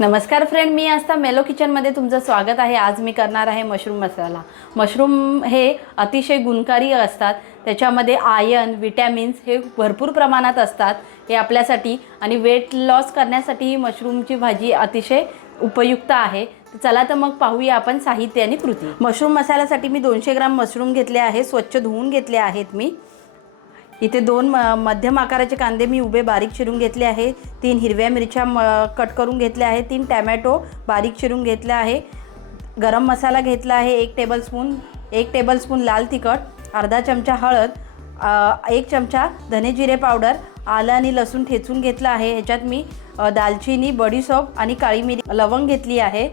नमस्कार फ्रेंड, मी आस्था मेलो किचनमध्ये तुमचं स्वागत आहे। आज मी करणार आहे मशरूम मसाला। मशरूम हे अतिशय गुणकारी असतात। त्याच्यामध्ये आयर्न, विटॅमिन्स हे भरपूर प्रमाणात असतात। हे आपल्यासाठी आणि वेट लॉस करण्यासाठी ही मशरूमची भाजी अतिशय उपयुक्त आहे। चला तर मग पाहूया आपण साहित्य आणि कृती। मशरूम मसाल्यासाठी मी 200 ग्राम मशरूम घेतले आहे, स्वच्छ धुवून घेतले आहेत। मी इथे 2 मध्यम आकाराचे कांदे मी उभे बारीक चिरून घेतले आहे। 3 हिरव्या मिरच्या कट करून घेतल्या आहे। 3 टोमॅटो बारीक चिरून घेतले आहे। गरम मसाला घेतला आहे 1 टेबलस्पून लाल तिखट, अर्धा चमचा हळद, 1 चमचा धने जिरे पावडर, आलं आणि लसूण ठेचून घेतला आहे। ह्याच्यात मी दालचिनी, बडीशोप आणि काळी मिरी, लवंग घेतली आहे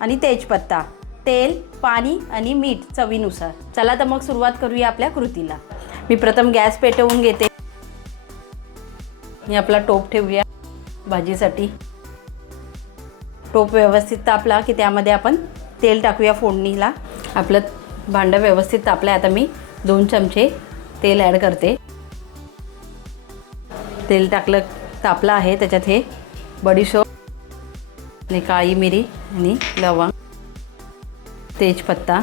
आणि तेजपत्ता, तेल, पाणी आणि मीठ चवीनुसार। चला तर मग सुरुवात करूया आपल्या कृतीला। मी प्रथम गॅस पेटवून घेते। मी आपला टोप ठेवूया भाजीसाठी। टोप व्यवस्थित तापला की त्यामध्ये आपण तेल टाकूया फोडणीला। आपलं भांडं व्यवस्थित तापलं आहे। आता मी 2 चमचे तेल ॲड करते। तेल तापलं आहे, त्याच्यात हे बडीशोप आणि काळी मिरी आणि लवंग, तेजपत्ता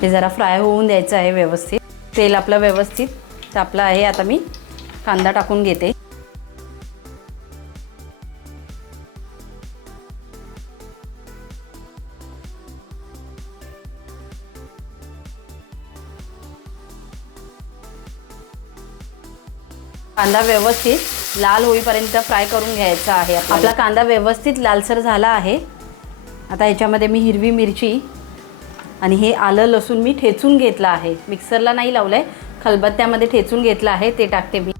हे जरा फ्राय होऊन द्यायचं आहे व्यवस्थित। तेल आपलं व्यवस्थित तापलं आहे। आता मी कांदा टाकून घेते। कांदा व्यवस्थित लाल होईपर्यंत फ्राय करून घ्यायचा आहे। आपला कांदा व्यवस्थित लालसर झाला आहे। आता याच्यामध्ये मी हिरवी मिरची आणि हे आलं लसूण मी ठेचून घेतला आहे। मिक्सरला नाही लावलंय, खलबत्त्यामध्ये ठेचून घेतला आहे, ते टाकते मी।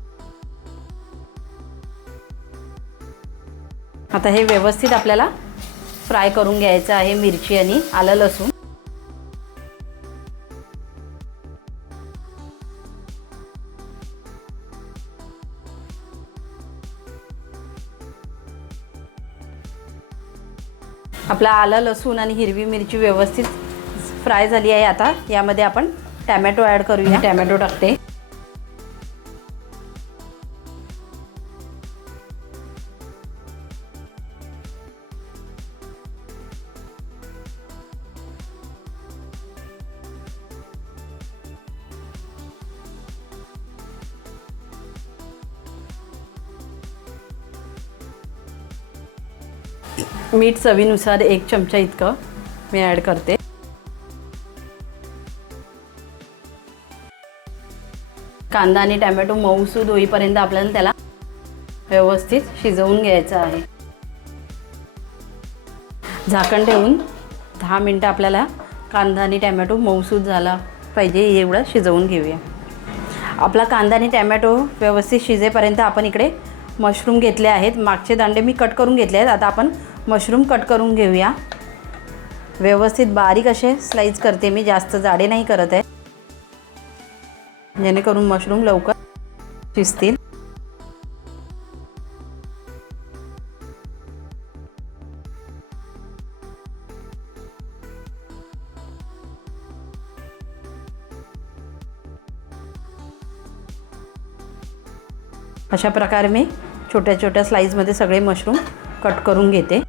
आता हे व्यवस्थित आपल्याला फ्राय करून घ्यायचं आहे, मिरची आणि आलं लसूण। आपला आलं लसूण आणि हिरवी मिरची व्यवस्थित फ्राय झाली आहे। आता यामध्ये आपण टोमॅटो ॲड करूया। टोमॅटो टाकते। मीठ चवीनुसार 1 चमचा इतकं मी ॲड करते। कांदा आणि टोमॅटो मऊसूद होईपर्यंत आपल्याला त्याला व्यवस्थित शिजवून घ्यायचं आहे। झाकण ठेवून 10 मिनिटं आपल्याला कांदा आणि टोमॅटो मऊसूद झाला पाहिजे एवढं शिजवून घेऊया। आपला कांदा आणि टोमॅटो व्यवस्थित शिजेपर्यंत आपण इकडे मशरूम घेतले आहेत। मागचे दांडे मी कट करून घेतले आहेत। आता आपण मशरूम कट करून घेऊया। व्यवस्थित बारीक असे स्लाइस करते मी, जास्त जाडे नाही करत आहे, जेणेकरून मशरूम लवकर शिजतील। अशा प्रकारे मी छोट्या छोट्या स्लाइसमध्ये सगळे मशरूम कट करून घेते।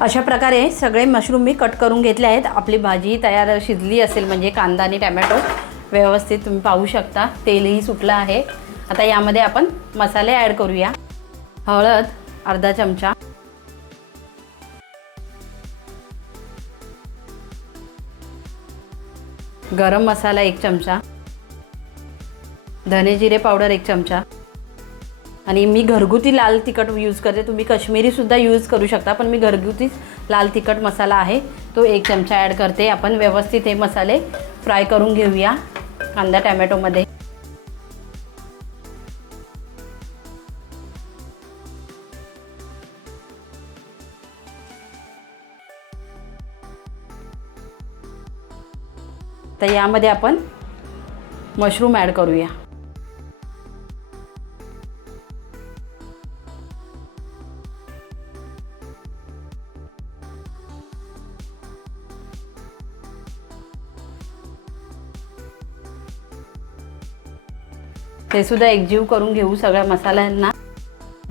अशा प्रकारे सगळे मशरूम मी कट करून घेतले आहेत। आपली भाजी तयार शिजली असेल, म्हणजे कांदा आणि टोमॅटो व्यवस्थित तुम्ही पाहू शकता, तेलही सुटलं आहे। आता यामध्ये आपण मसाले ॲड करूया। हळद अर्धा चमचा, गरम मसाला 1 चमचा, धने जिरे पावडर 1 चमचा आणि मी घरगुती लाल तिखट यूज करते। तुम्ही काश्मीरी सुद्धा यूज करू शकता, पण मी घरगुतीच लाल तिखट मसाला आहे तो 1 चमचा ॲड करते। आपण व्यवस्थित हे मसाले फ्राय करून घेऊया कांदा टोमॅटोमध्ये। तर यामध्ये आपण मशरूम ॲड करूया. ते सुद्धा एकजीव करून घेऊ सगळ्या मसाल्यांना.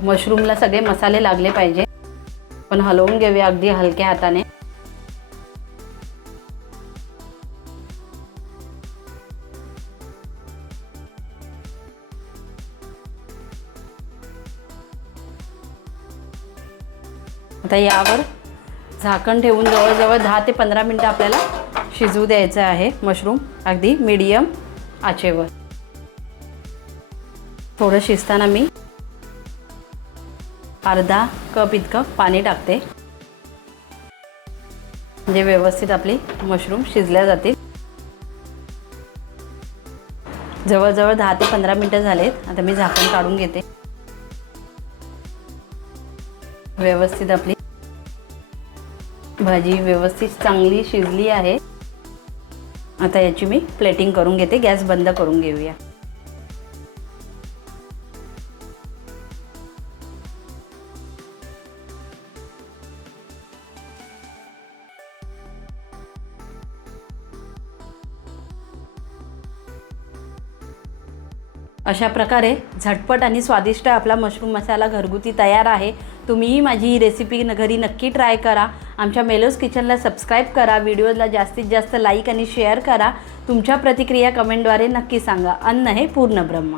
मशरूमला सगळे मसाले लागले पाहिजे. पण हलवून घेऊया अगदी हलक्या हाताने. आता यावर झाकण ठेवून जवळजवळ 10 ते 15 मिनटं आपल्याला शिजवू द्यायचं आहे मशरूम, अगदी मीडियम आचेवर. थोडं शिजताना मी अर्धा कप इतकं पाणी टाकते, म्हणजे व्यवस्थित आपली मशरूम शिजल्या जातील. जवळजवळ 10 ते 15 मिनटं झालेत. आता मी झाकण काढून घेते. व्यवस्थित आपली भाजी व्यवस्थित चांगली शिजली आहे. आता याची मी प्लेटिंग करून घेते. गॅस बंद करून घेऊया. अशा प्रकारे झटपट आणि स्वादिष्ट आपला मशरूम मसाला घरगुती तयार आहे. तुम्हीही माझी ही रेसिपी घरी नक्की ट्राय करा. आमच्या मेलोज किचनला सबस्क्राईब करा. व्हिडिओला जास्तीत जास्त लाईक आणि शेअर करा. तुमच्या प्रतिक्रिया कमेंटद्वारे नक्की सांगा. अन्न हे पूर्ण ब्रह्म.